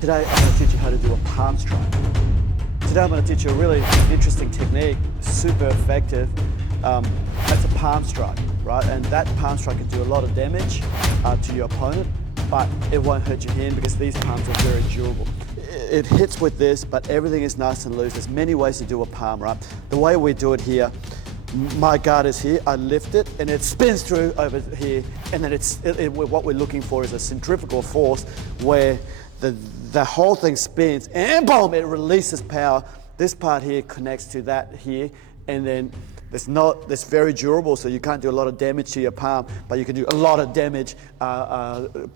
Today I'm going to teach you how to do a palm strike. Today I'm going to teach you a really interesting technique, super effective. That's a palm strike, right? And that palm strike can do a lot of damage to your opponent, but it won't hurt your hand because these palms are very durable. It hits with this, but everything is nice and loose. There's many ways to do a palm, right? The way we do it here, my guard is here, I lift it and it spins through over here, and then what we're looking for is a centrifugal force where the whole thing spins and boom, it releases power. This part here connects to that here, and then it's very durable, so you can't do a lot of damage to your palm, but you can do a lot of damage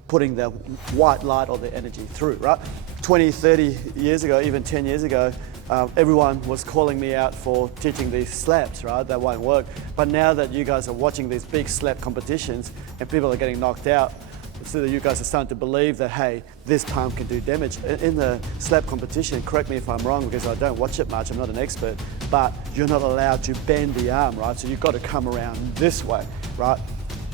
putting the white light or the energy through, right? 20, 30 years ago, even 10 years ago, everyone was calling me out for teaching these slaps, right? That won't work. But now that you guys are watching these big slap competitions and people are getting knocked out, so that you guys are starting to believe that, hey, this palm can do damage. In the slap competition, correct me if I'm wrong because I don't watch it much, I'm not an expert, but you're not allowed to bend the arm, right? So you've got to come around this way, right?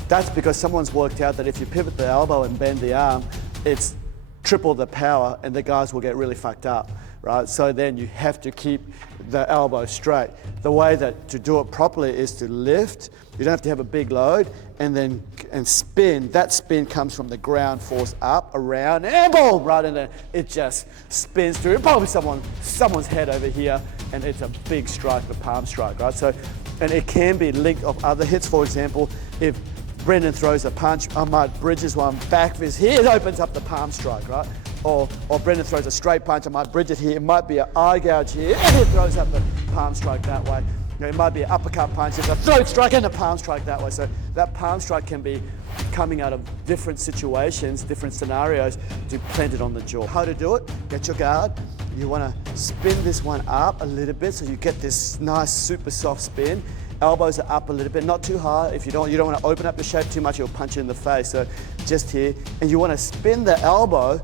That's because someone's worked out that if you pivot the elbow and bend the arm, it's triple the power and the guys will get really fucked up, right? So then you have to keep the elbow straight. The way that to do it properly is to lift. You don't have to have a big load, and spin. That spin comes from the ground force up, around, and boom, right, and then it just spins through, probably someone's head over here, and it's a big strike, the palm strike, right? So, and it can be linked of other hits. For example, if Brendan throws a punch, I might bridge this one back with his here, it opens up the palm strike, right? Or Brendan throws a straight punch, I might bridge it here, it might be an eye gouge here, and it throws up the palm strike that way. You know, it might be an uppercut punch, it's a throat strike and a palm strike that way. So that palm strike can be coming out of different situations, different scenarios to plant it on the jaw. How to do it? Get your guard. You want to spin this one up a little bit so you get this nice super soft spin. Elbows are up a little bit, not too high. If you don't want to open up the shape too much, you'll punch you in the face. So just here, and you want to spin the elbow.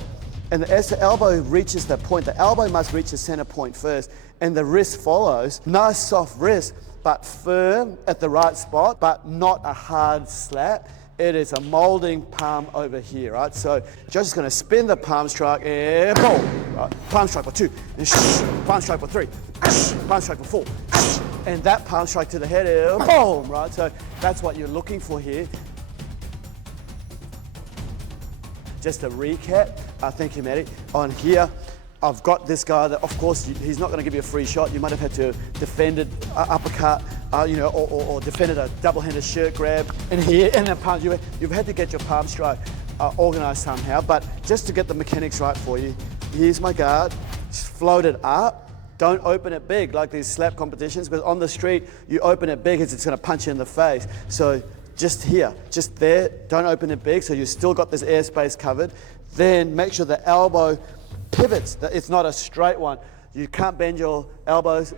And as the elbow reaches the point, the elbow must reach the center point first, and the wrist follows. Nice soft wrist, but firm at the right spot, but not a hard slap. It is a molding palm over here, right? So Josh is going to spin the palm strike and boom, right? Palm strike for 2, and palm strike for 3, palm strike for 4, and that palm strike to the head, and boom, right? So that's what you're looking for here. Just a recap, thank you, Matty. On here, I've got this guy that, of course, he's not going to give you a free shot. You might have had to defend it, uppercut, or defended a double-handed shirt grab. And here, and then palm, you've had to get your palm strike organized somehow. But just to get the mechanics right for you, here's my guard, just float it up. Don't open it big like these slap competitions, because on the street, you open it big, it's going to punch you in the face. So just here, just there, don't open it big, so you've still got this airspace covered. Then make sure the elbow pivots, that it's not a straight one. You can't bend your elbows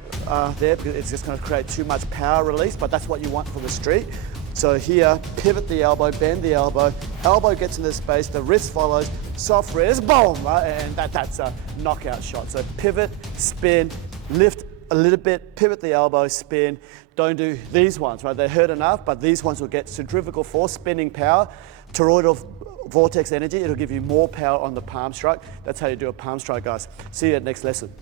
there because it's just going to create too much power release, but that's what you want for the street. So here, pivot the elbow, bend the elbow gets into space, the wrist follows, soft wrist, boom, right? And that's a knockout shot. So pivot, spin, lift a little bit, pivot the elbow, spin. Don't do these ones, right? They hurt enough, but these ones will get centrifugal force, spinning power, toroidal vortex energy. It'll give you more power on the palm strike. That's how you do a palm strike, guys. See you at next lesson.